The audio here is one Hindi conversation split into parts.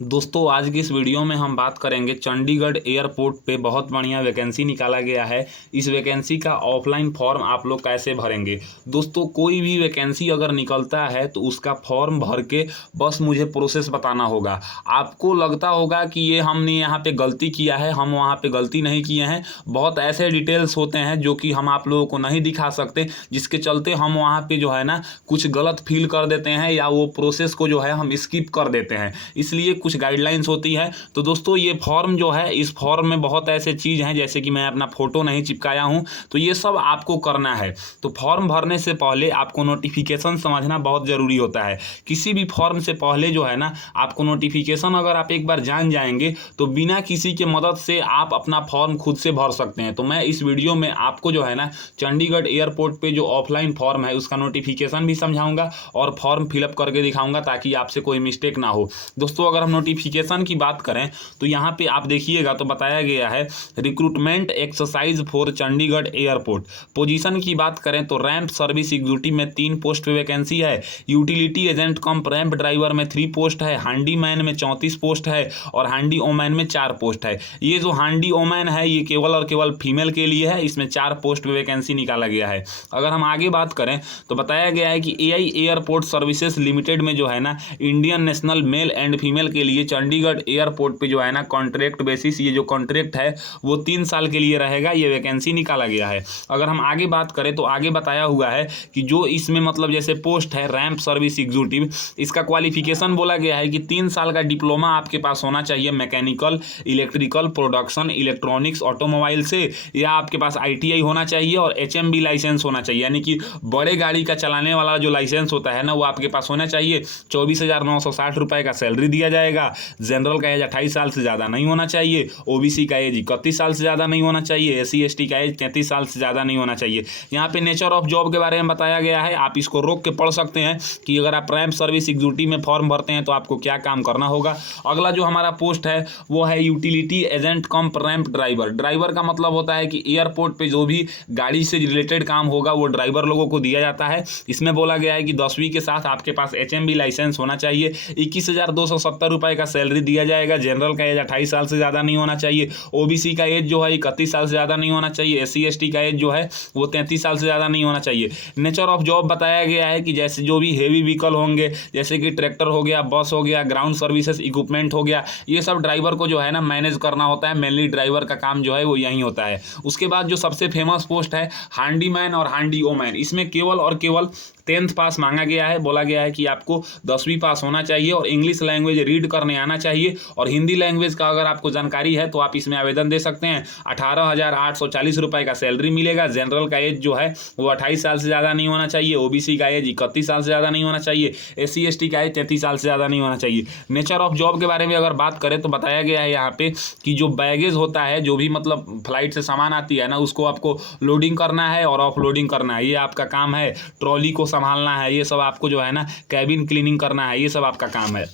दोस्तों आज की इस वीडियो में हम बात करेंगे चंडीगढ़ एयरपोर्ट पे बहुत बढ़िया वैकेंसी निकाला गया है। इस वैकेंसी का ऑफलाइन फॉर्म आप लोग कैसे भरेंगे। दोस्तों कोई भी वैकेंसी अगर निकलता है तो उसका फॉर्म भर के बस मुझे प्रोसेस बताना होगा। आपको लगता होगा कि ये हमने यहाँ पे गलती किया है, हम वहाँ पे गलती नहीं किए हैं। बहुत ऐसे डिटेल्स होते हैं जो कि हम आप लोगों को नहीं दिखा सकते, जिसके चलते हम वहाँ पे जो है ना कुछ गलत फील कर देते हैं या वो प्रोसेस को जो है हम स्किप कर देते हैं। इसलिए कुछ गाइडलाइंस होती है। तो दोस्तों ये फॉर्म जो है, इस फॉर्म में बहुत ऐसे चीज़ हैं, जैसे कि मैं अपना फ़ोटो नहीं चिपकाया हूँ, तो ये सब आपको करना है। तो फॉर्म भरने से पहले आपको नोटिफिकेशन समझना बहुत ज़रूरी होता है। किसी भी फॉर्म से पहले जो है ना आपको नोटिफिकेशन अगर आप एक बार जान जाएंगे तो बिना किसी के मदद से आप अपना फॉर्म खुद से भर सकते हैं। तो मैं इस वीडियो में आपको जो है ना चंडीगढ़ एयरपोर्ट पे जो ऑफलाइन फॉर्म है उसका नोटिफिकेशन भी समझाऊंगा और फॉर्म फिलअप करके दिखाऊंगा ताकि आपसे कोई मिस्टेक ना हो। दोस्तों अगर हम नोटिफिकेशन की बात करें तो यहाँ पे आप देखिएगा तो बताया गया है recruitment exercise for Chandigarh airport. Position की बात करें तो रैंप सर्विस एग्जीक्यूटिव में 3 पोस्ट पे वैकेंसी है, यूटिलिटी एजेंट कम रैंप ड्राइवर में 3 पोस्ट है, हांडी मैन में 34 पोस्ट है और हांडी ओमैन में 4 पोस्ट है। ये जो हांडी ओमैन है ये केवल और केवल फीमेल के लिए है, इसमें 4 पोस्ट पे वैकेंसी निकाला गया है। अगर हम आगे बात करें तो बताया गया है कि एआई एयरपोर्ट सर्विसेज लिमिटेड में जो है ना Indian national male and female के लिए चंडीगढ़ एयरपोर्ट पे जो है ना कॉन्ट्रैक्ट बेसिस, ये जो कॉन्ट्रैक्ट है वो 3 साल के लिए रहेगा। ये वैकेंसी निकाला गया है। अगर हम आगे बात करें तो आगे बताया हुआ है कि जो इसमें मतलब जैसे पोस्ट है रैंप सर्विस एग्जीक्यूटिव, इसका क्वालिफिकेशन बोला गया है कि 3 साल का डिप्लोमा आपके पास होना चाहिए mechanical, electrical, production, electronics, automobile से, या आपके पास आईटीआई होना चाहिए और एचएमबी लाइसेंस होना चाहिए, यानी कि बड़े गाड़ी का चलाने वाला जो लाइसेंस होता है ना वो आपके पास होना चाहिए। 24,960 रुपये का सैलरी दिया जाएगा। जनरल का एज 28 साल से ज़्यादा नहीं होना चाहिए, ओबीसी का एज 31 साल से ज़्यादा नहीं होना चाहिए, एससी एसटी का एज 33 साल से ज़्यादा नहीं होना चाहिए। यहाँ पे नेचर ऑफ जॉब के बारे में बताया गया है, आप इसको रोक के पढ़ सकते हैं कि अगर आप रैंप सर्विस एग्जीक्यूटिव में फॉर्म भरते हैं तो आपको क्या काम करना होगा। अगला जो हमारा पोस्ट है वो है यूटिलिटी एजेंट कम रैंप ड्राइवर। ड्राइवर का मतलब होता है कि एयरपोर्ट पे जो भी गाड़ी से रिलेटेड काम होगा वो ड्राइवर लोगों को दिया जाता है। इसमें बोला गया है कि 10वीं के साथ आपके पास एचएमबी लाइसेंस होना चाहिए, 21,270 रुपये का सैलरी दिया जाएगा। जनरल का एज 28 साल से ज़्यादा नहीं होना चाहिए, ओबीसी का एज जो है 31 साल से ज़्यादा नहीं होना चाहिए, एससी एसटी का एज जो है वो 33 साल से ज़्यादा नहीं होना चाहिए। नेचर ऑफ जॉब बताया गया है कि जैसे जो भी हेवी व्हीकल होंगे, जैसे कि ट्रैक्टर हो गया, बस हो गया, ग्राउंड सर्विसेज इक्विपमेंट हो गया, ये सब ड्राइवर को जो है ना मैनेज करना होता है। मेनली ड्राइवर का काम जो है वो यही होता है। उसके बाद जो सबसे फेमस पोस्ट है हांडी मैन और हांडी ओमैन, इसमें केवल और केवल 10th पास मांगा गया है। बोला गया है कि आपको 10वीं पास होना चाहिए और इंग्लिश लैंग्वेज रीड करने आना चाहिए, और हिंदी लैंग्वेज का अगर आपको जानकारी है तो आप इसमें आवेदन दे सकते हैं। 18,840 रुपये का सैलरी मिलेगा। जनरल का एज जो है वो 28 साल से ज़्यादा नहीं होना चाहिए, ओबीसी का एज 31 साल से ज़्यादा नहीं होना चाहिए, एससी एसटी का एज 33 साल से ज़्यादा नहीं होना चाहिए। नेचर ऑफ जॉब के बारे में अगर बात करें तो बताया गया है यहाँ पे कि जो बैगेज होता है, जो भी मतलब फ्लाइट से सामान आती है ना, उसको आपको लोडिंग करना है और ऑफ लोडिंग करना है, ये आपका काम है। ट्रॉली को संभालना है, ये सब आपको जो है ना कैबिन क्लीनिंग करना है, ये सब आपका काम है।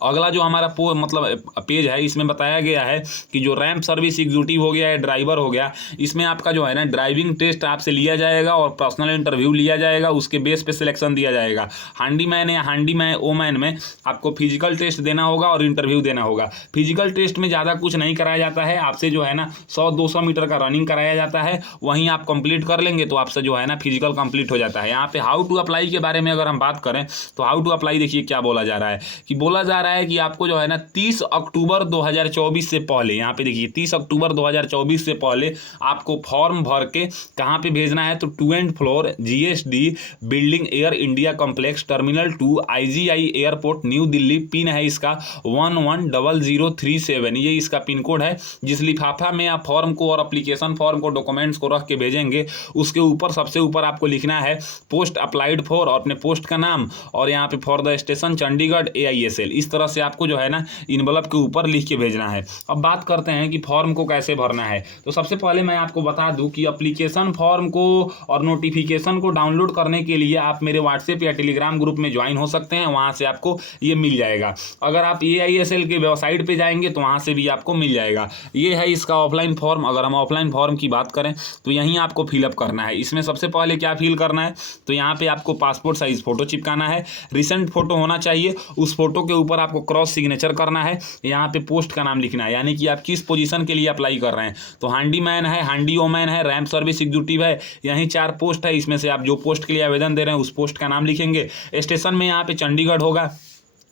अगला जो हमारा मतलब पेज है इसमें बताया गया है कि जो रैंप सर्विस एग्जीक्यूटिव हो गया या ड्राइवर हो गया, इसमें आपका जो है ना ड्राइविंग टेस्ट आपसे लिया जाएगा और पर्सनल इंटरव्यू लिया जाएगा, उसके बेस पे सिलेक्शन दिया जाएगा। हांडी मैन या हांडी मैन ओमैन में आपको फिजिकल टेस्ट देना होगा और इंटरव्यू देना होगा। फिजिकल टेस्ट में ज़्यादा कुछ नहीं कराया जाता है, आपसे जो है ना 100-200 मीटर का रनिंग कराया जाता है, वहीं आप कंप्लीट कर लेंगे तो आपसे जो है ना फिजिकल कंप्लीट हो जाता है। यहाँ पे हाउ टू अप्लाई के बारे में अगर हम बात करें तो हाउ टू अप्लाई देखिए क्या बोला जा रहा है कि बोला जा रहा है कि आपको जो है ना 30 अक्टूबर 2024 से पहले, यहाँ पे देखिए 30 अक्टूबर 2024 से पहले आपको फॉर्म भर के कहाँ पे भेजना है तो 2nd floor GSD building air India complex terminal 2 IGI airport new Delhi. Pin है इसका 110037, ये इसका पिन कोड है। जिस लिफाफा में आप फॉर्म को और एप्लीकेशन फॉर्म को डॉक्यूमेंट्स को रख के भेजेंगे उसके ऊपर सबसे ऊपर आपको लिखना है पोस्ट अप्लाइड फॉर और अपने पोस्ट का नाम, और यहाँ पे for the station Chandigarh AISL, इस तरह से आपको जो है ना इनवलप के ऊपर लिख के भेजना है। अब बात करते हैं कि फॉर्म को कैसे भरना है। तो सबसे पहले मैं आपको बता दूं कि एप्लीकेशन फॉर्म को और नोटिफिकेशन को डाउनलोड करने के लिए आप मेरे व्हाट्सएप या टेलीग्राम ग्रुप में ज्वाइन हो सकते हैं, वहां से आपको ये मिल जाएगा। अगर आप AISL के वेबसाइट पे जाएंगे तो वहां से भी आपको मिल जाएगा। ये है इसका ऑफलाइन फॉर्म। अगर हम ऑफलाइन फॉर्म की बात करें तो यहीं आपको फिलअप करना है। इसमें सबसे पहले क्या फिल करना है तो यहाँ पे आपको पासपोर्ट साइज फोटो चिपकाना है, रिसेंट फोटो होना चाहिए, उस फोटो के ऊपर आपको क्रॉस सिग्नेचर करना है, यहाँ पे पोस्ट का नाम लिखना है, यानी कि आप किस पोजीशन के लिए अप्लाई कर रहे हैं। तो हैंडीमैन है, हैंडी ओमैन है, रैंप सर्विस एग्जीक्यूटिव है, यही 4 पोस्ट है। इसमें से आप जो पोस्ट के लिए आवेदन दे रहे हैं उस पोस्ट का नाम लिखेंगे। स्टेशन में यहाँ पे चंडीगढ़ होगा।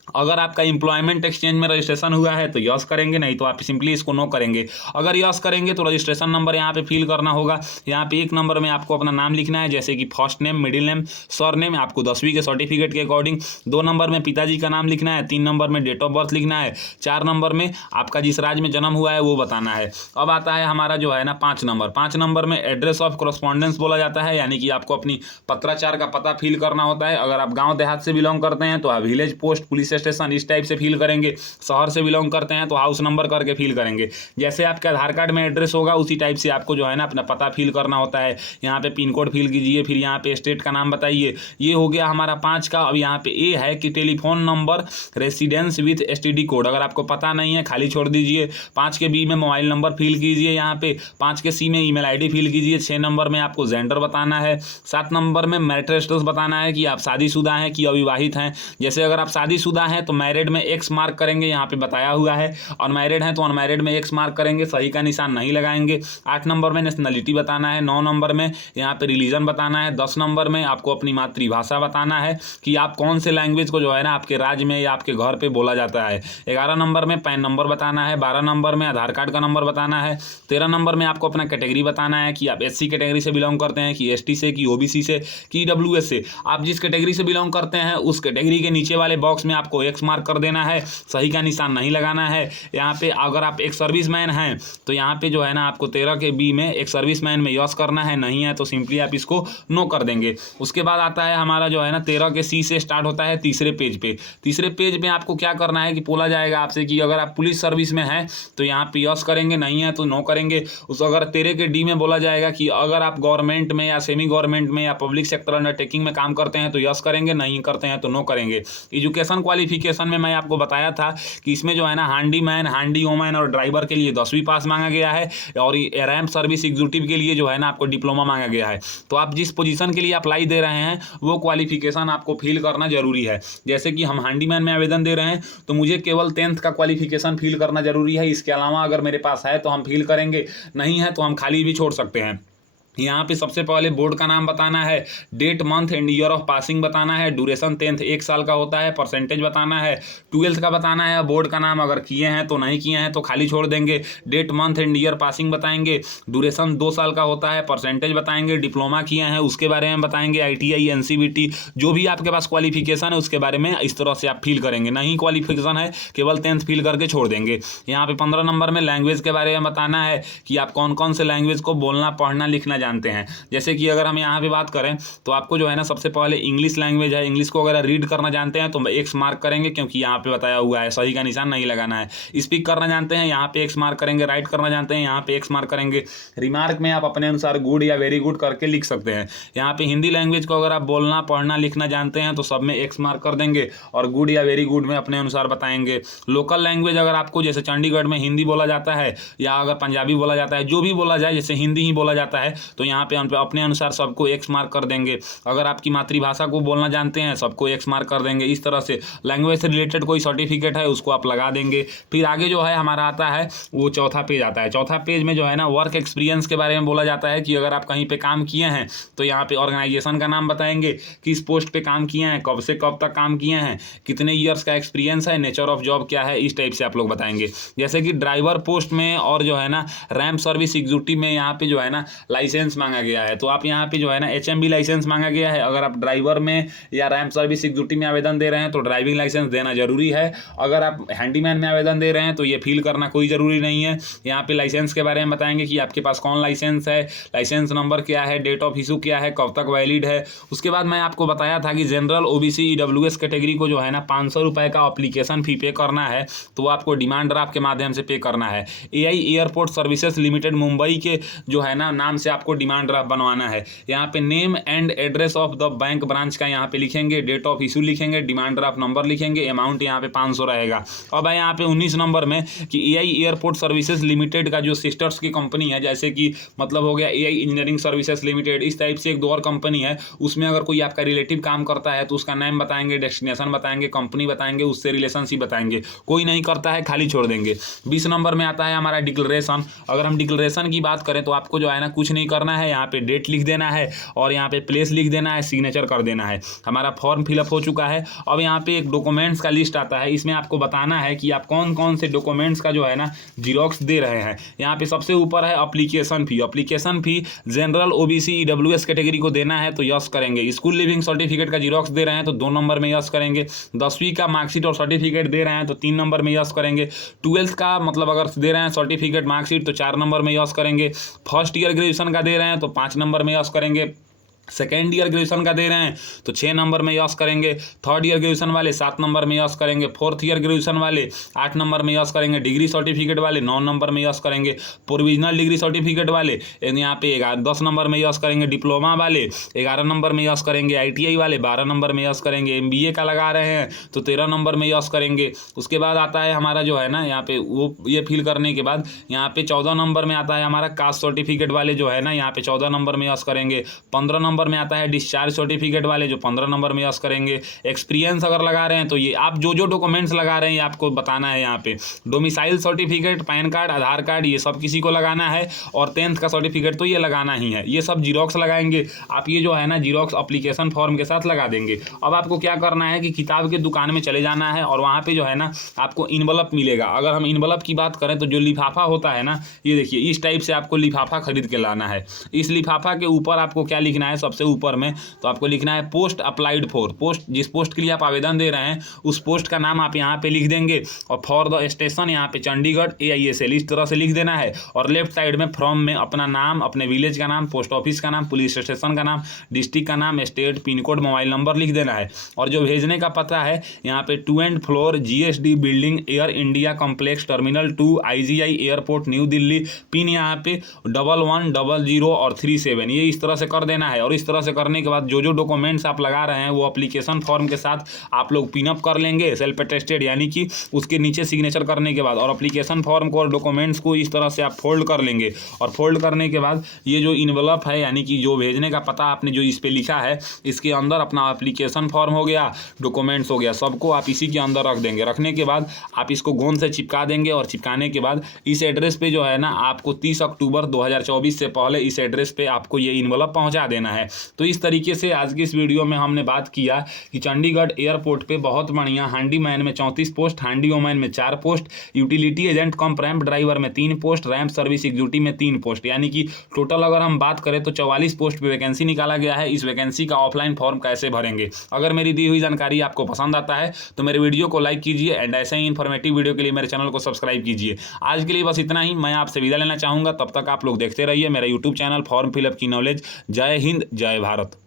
अगर आपका एम्प्लॉयमेंट एक्सचेंज में रजिस्ट्रेशन हुआ है तो यस करेंगे, नहीं तो आप सिंपली इसको नो करेंगे। अगर यस करेंगे तो रजिस्ट्रेशन नंबर यहाँ पे फिल करना होगा। यहाँ पे 1 नंबर में आपको अपना नाम लिखना है, जैसे कि first name, middle name, sir name, आपको 10वीं के सर्टिफिकेट के अकॉर्डिंग। 2 नंबर में पिताजी का नाम लिखना है। 3 नंबर में डेट ऑफ बर्थ लिखना है। 4 नंबर में आपका जिस राज्य में जन्म हुआ है वो बताना है। अब आता है हमारा जो है ना 5 नंबर। 5 नंबर में एड्रेस ऑफ कॉरस्पॉन्डेंस बोला जाता है, यानी कि आपको अपनी पत्राचार का पता फिल करना होता है। अगर आप गाँव देहात से बिलोंग करते हैं तो आप विलेज पोस्ट, पुलिस स्टेशन इस टाइप से फिल करेंगे। शहर से बिलोंग करते हैं तो हाउस नंबर करके फिल करेंगे। जैसे आपके आधार कार्ड में एड्रेस होगा उसी टाइप से आपको जो है ना अपना पता फिल करना होता है। यहाँ पे पिन कोड फिल कीजिए, फिर यहाँ पे स्टेट का नाम बताइए। ये हो गया हमारा 5 का। अब यहाँ पे ए है कि telephone number, residence with STD code. अगर आपको पता नहीं है खाली छोड़ दीजिए। 5 के बी में मोबाइल नंबर फिल कीजिए। यहाँ पे 5 के सी में ईमेल आईडी फिल कीजिए। 6 नंबर में आपको जेंडर बताना है। 7 नंबर में मैरिटल स्टेटस बताना है कि आप शादीशुदा हैं कि अविवाहित हैं। जैसे अगर आप शादीशुदा हैं तो मैरिड में एक्स मार्क करेंगे, यहाँ पे बताया हुआ है। अनमैरिड हैं तो अनमैरिड में एक्स मार्क करेंगे, सही का निशान नहीं लगाएंगे। 8 नंबर में नेशनलिटी बताना है। 9 नंबर में यहाँ पे रिलीजन बताना है। 10 नंबर में आपको अपनी मातृभाषा बताना है कि आप कौन से लैंग्वेज को जो है ना आपके राज्य में या आपके घर पे बोला जाता है। 11 नंबर में पैन नंबर बताना है। 12 नंबर में आधार कार्ड का नंबर बताना है। 13 नंबर में आपको अपना कैटेगरी बताना है कि आप एससी कैटेगरी से बिलोंग करते हैं कि एसटी से कि ओबीसी से कि ईडब्ल्यूएस से। आप जिस कैटेगरी से बिलोंग करते हैं उस कैटेगरी के नीचे वाले बॉक्स में आपको एक्स मार्क कर देना है, सही का निशान नहीं लगाना है। यहाँ पे अगर आप एक सर्विसमैन हैं तो यहाँ पे जो है ना आपको 13 के बी में एक सर्विसमैन में यस करना है, नहीं है तो सिंपली आप इसको नो कर देंगे। उसके बाद आता है हमारा जो है ना 13 के सी से स्टार्ट होता है तीसरे पेज पे। तीसरे पेज में आपको क्या करना है कि बोला जाएगा आपसे कि अगर आप पुलिस सर्विस में हैं तो यहाँ पे यस करेंगे, नहीं है तो नो करेंगे। उस अगर 13 के डी में बोला जाएगा कि अगर आप गवर्नमेंट में या सेमी गवर्नमेंट में या पब्लिक सेक्टर अंडरटेकिंग में काम करते हैं तो यस करेंगे, नहीं करते हैं तो नो करेंगे। एजुकेशन क्वालिफिकेशन में मैं आपको बताया था कि इसमें जो है ना हैंडीमैन, हैंडी ओमैन और ड्राइवर के लिए 10वीं पास मांगा गया है और रैंप सर्विस एग्जीक्यूटिव के लिए जो है ना आपको डिप्लोमा मांगा गया है। तो आप जिस पोजीशन के लिए अप्लाई दे रहे हैं वो क्वालिफिकेशन आपको फिल करना जरूरी है। जैसे कि हम हैंडीमैन में आवेदन दे रहे हैं तो मुझे केवल 10th का क्वालिफिकेशन फिल करना जरूरी है। इसके अलावा अगर मेरे पास है तो हम फिल करेंगे, नहीं है तो हम खाली भी छोड़ सकते हैं। यहाँ पे सबसे पहले बोर्ड का नाम बताना है, date, month and year of passing बताना है, ड्यूरेशन 10th 1 साल का होता है, परसेंटेज बताना है, 12th का बताना है। बोर्ड का नाम अगर किए हैं तो नहीं किए हैं तो खाली छोड़ देंगे। Date, month and year passing बताएंगे, ड्यूरेशन 2 साल का होता है, परसेंटेज बताएंगे, डिप्लोमा किए हैं उसके बारे में बताएंगे, ITI NCVT जो भी आपके पास क्वालिफिकेशन है उसके बारे में इस तरह से आप फिल करेंगे। नहीं क्वालिफिकेशन है केवल 10th फिल करके छोड़ देंगे। यहाँ पे 15 नंबर में लैंग्वेज के बारे में बताना है कि आप कौन कौन से लैंग्वेज को बोलना, पढ़ना, लिखना जानते हैं। जैसे कि अगर हम यहाँ पे बात करें तो आपको जो है ना सबसे पहले इंग्लिश लैंग्वेज है, इंग्लिश को अगर रीड करना जानते हैं तो एक्स मार्क करेंगे क्योंकि यहाँ पे बताया हुआ है, सही का निशान नहीं लगाना है। स्पीक करना जानते हैं यहाँ पे एक्स मार्क करेंगे, राइट करना जानते हैं यहाँ पे एक्स मार्क करेंगे। रिमार्क में आप अपने अनुसार गुड या वेरी गुड करके लिख सकते हैं। यहाँ पे हिंदी लैंग्वेज को अगर आप बोलना, पढ़ना, लिखना जानते हैं तो सब में एक्स मार्क कर देंगे और गुड या वेरी गुड में अपने अनुसार बताएंगे। लोकल लैंग्वेज अगर आपको जैसे चंडीगढ़ में हिंदी बोला जाता है या अगर पंजाबी बोला जाता है, जो भी बोला जाए, जैसे हिंदी ही बोला जाता है तो यहाँ पे अपने अनुसार सबको एक्स मार्क कर देंगे। अगर आपकी मातृभाषा को बोलना जानते हैं सबको एक्स मार्क कर देंगे। इस तरह से लैंग्वेज से रिलेटेड कोई सर्टिफिकेट है उसको आप लगा देंगे। फिर आगे जो है हमारा आता है वो चौथा पेज आता है। चौथा पेज में जो है ना वर्क एक्सपीरियंस के बारे में बोला जाता है कि अगर आप कहीं पे काम किए हैं तो यहाँ पे ऑर्गेनाइजेशन का नाम बताएंगे, किस पोस्ट पे काम किए हैं, कब से कब तक काम किए हैं, कितने ईयर्स का एक्सपीरियंस है, नेचर ऑफ जॉब क्या है, इस टाइप से आप लोग बताएंगे। जैसे कि ड्राइवर पोस्ट में और जो है ना रैंप सर्विस एग्जीक्यूटिव में यहाँ पे जो है ना लाइसेंस मांगा गया है। तो आप यहाँ पे जो है ना HMB लाइसेंस मांगा गया है। अगर आप ड्राइवर में या रैंप सर्विस एग्जीक्यूटिव में आवेदन दे रहे हैं तो ड्राइविंग लाइसेंस देना जरूरी है। अगर आप हैंडीमैन में आवेदन दे रहे हैं तो ये फिल करना कोई जरूरी नहीं है। यहाँ पे लाइसेंस के बारे में बताएंगे कि आपके पास कौन लाइसेंस है, लाइसेंस नंबर क्या है, डेट ऑफ इशू क्या है, कब तक वैलिड है। उसके बाद मैं आपको बताया था कि जनरल, OBC, EWS कैटेगरी को जो है ना 500 रुपये का अप्लीकेशन फी पे करना है तो आपको डिमांड ड्राफ्ट के माध्यम से पे करना है। AI airport services limited Mumbai के जो है ना नाम से आपको आपको डिमांड ड्राफ्ट बनवाना है। यहाँ पे name and address of the bank branch का यहाँ पे लिखेंगे, डेट ऑफ इशू लिखेंगे, डिमांड ड्राफ्ट नंबर लिखेंगे, अमाउंट यहाँ पे 500 रहेगा। अब है यहाँ पे 19 नंबर में कि एआई एयरपोर्ट सर्विसेज लिमिटेड का जो सिस्टर्स की कंपनी है, जैसे कि मतलब हो गया एआई इंजीनियरिंग सर्विसेज लिमिटेड, इस टाइप से एक दो और कंपनी है, उसमें अगर कोई आपका रिलेटिव काम करता है तो उसका नेम बताएंगे, डेस्टिनेशन बताएंगे, कंपनी बताएंगे, उससे रिलेशनशिप बताएंगे। कोई नहीं करता है खाली छोड़ देंगे। 20 नंबर में आता है हमारा डिक्लेरेशन। अगर हम डिक्लेरेशन की बात करें तो आपको जो है ना कुछ नहीं करना है, यहाँ पे डेट लिख देना है और यहाँ पे प्लेस लिख देना है, सिग्नेचर कर देना है। हमारा फॉर्म फिलअप हो चुका है। अब यहाँ पे एक डॉक्यूमेंट्स का लिस्ट आता है, इसमें आपको बताना है कि आप कौन कौन से डॉक्यूमेंट्स का जो है ना जीरोक्स दे रहे हैं। यहाँ पे सबसे ऊपर है application fee. Application fee general, OBC, EWS category को देना है तो यस करेंगे। स्कूल लिविंग सर्टिफिकेट का जीरोक्स दे रहे हैं तो 2 नंबर में यस करेंगे। 10वीं का मार्कशीट और सर्टिफिकेट दे रहे हैं तो 3 नंबर में यस करेंगे। 12th का मतलब अगर दे रहे हैं सर्टिफिकेट मार्कशीट तो 4 नंबर में यस करेंगे। फर्स्ट ईयर ग्रेजुएशन का दे रहे हैं तो 5 नंबर में यस करेंगे। सेकेंड ईयर ग्रेजुएशन का दे रहे हैं तो 6 नंबर में यस करेंगे। थर्ड ईयर ग्रेजुएशन वाले 7 नंबर में यस करेंगे। फोर्थ ईयर ग्रेजुएशन वाले 8 नंबर में यस करेंगे। डिग्री सर्टिफिकेट वाले 9 नंबर में यस करेंगे। प्रोविजनल डिग्री सर्टिफिकेट वाले यहाँ पे 10 नंबर में यस करेंगे। डिप्लोमा वाले 11 नंबर में यस करेंगे। ITI वाले 12 नंबर में यस करेंगे। MBA का लगा रहे हैं तो 13 नंबर में यस करेंगे। उसके बाद आता है हमारा जो है ना यहाँ पे वो ये फिल करने के बाद यहाँ पे 14 नंबर में आता है हमारा कास्ट सर्टिफिकेट वाले जो है ना यहाँ पे 14 नंबर में यस करेंगे। 15 नंबर में आता है डिस्चार्ज सर्टिफिकेट वाले जो 15 नंबर में यस करेंगे। एक्सपीरियंस अगर लगा रहे हैं तो ये आप जो जो डॉक्यूमेंट्स लगा रहे हैं ये आपको बताना है। यहाँ पे डोमिसाइल सर्टिफिकेट, पैन कार्ड, आधार कार्ड, ये सब किसी को लगाना है और 10th का सर्टिफिकेट तो ये लगाना ही है। ये सब जीरोक्स लगाएंगे आप। ये जो है ना जीरोक्स एप्लीकेशन फॉर्म के साथ लगा देंगे। अब आपको क्या करना है कि किताब की दुकान में चले जाना है और वहाँ पे जो है ना आपको इन्वलप मिलेगा। अगर हम इन्वलप की बात करें तो जो लिफाफा होता है ना, ये देखिए इस टाइप से आपको लिफाफा खरीद के लाना है। इस लिफाफा के ऊपर आपको क्या लिखना है, सबसे ऊपर में तो आपको लिखना है पोस्ट अप्लाइड फॉर। पोस्ट, जिस पोस्ट के लिए आप आवेदन दे रहे हैं उस पोस्ट का नाम आप यहाँ पे लिख देंगे और फॉर द स्टेशन यहाँ पे चंडीगढ़ AISL इस तरह से लिख देना है। और लेफ्ट साइड में फ्रॉम में अपना नाम, अपने विलेज का नाम, पोस्ट ऑफिस का नाम, पुलिस स्टेशन का नाम, डिस्ट्रिक्ट का नाम, state, pin code, mobile number लिख देना है। और जो भेजने का पता है यहाँ पे 2 and floor GSD building, air India complex, terminal 2, IGI airport, new Delhi, pin यहाँ पे 1100 और 37, ये इस तरह से कर देना है। और इस तरह से करने के बाद जो जो डॉक्यूमेंट्स आप लगा रहे हैं वो एप्लीकेशन फॉर्म के साथ आप लोग पिनअप कर लेंगे, सेल्फ अटेस्टेड, यानी कि उसके नीचे सिग्नेचर करने के बाद। और एप्लीकेशन फॉर्म को और डॉक्यूमेंट्स को इस तरह से आप फोल्ड कर लेंगे। और फोल्ड करने के बाद ये जो इन्वेलप है यानी कि जो भेजने का पता आपने जो इस पे लिखा है इसके अंदर अपना एप्लीकेशन फॉर्म हो गया, डॉक्यूमेंट्स हो गया, सबको आप इसी के अंदर रख देंगे। रखने के बाद आप इसको गोंद से चिपका देंगे और चिपकाने के बाद इस एड्रेस पे जो है ना आपको 30 अक्टूबर 2024 से पहले इस एड्रेस पे आपको ये इन्वेलप पहुंचा देना है। तो इस तरीके से आज की इस वीडियो में हमने बात किया कि चंडीगढ़ एयरपोर्ट पे बहुत बढ़िया हैंडीमैन में 34 पोस्ट, हैंडी वोमैन में 4 पोस्ट, यूटिलिटी एजेंट कम रैंप ड्राइवर में 3 पोस्ट, रैंप सर्विस एग्जीक्यूटिव में 3 पोस्ट, यानी कि टोटल अगर हम बात करें तो 44 पोस्ट पे वैकेंसी निकाला गया है। इस वैकेंसी का ऑफलाइन फॉर्म कैसे भरेंगे, अगर मेरी दी हुई जानकारी आपको पसंद आता है तो मेरे वीडियो को लाइक कीजिए एंड ऐसे ही इन्फॉर्मेटिव वीडियो के लिए मेरे चैनल को सब्सक्राइब कीजिए। आज के लिए बस इतना ही, मैं आपसे विदा लेना चाहूँगा। तब तक आप लोग देखते रहिए मेरा यूट्यूब चैनल फॉर्म फिलअप की नॉलेज। जय हिंद, जय भारत।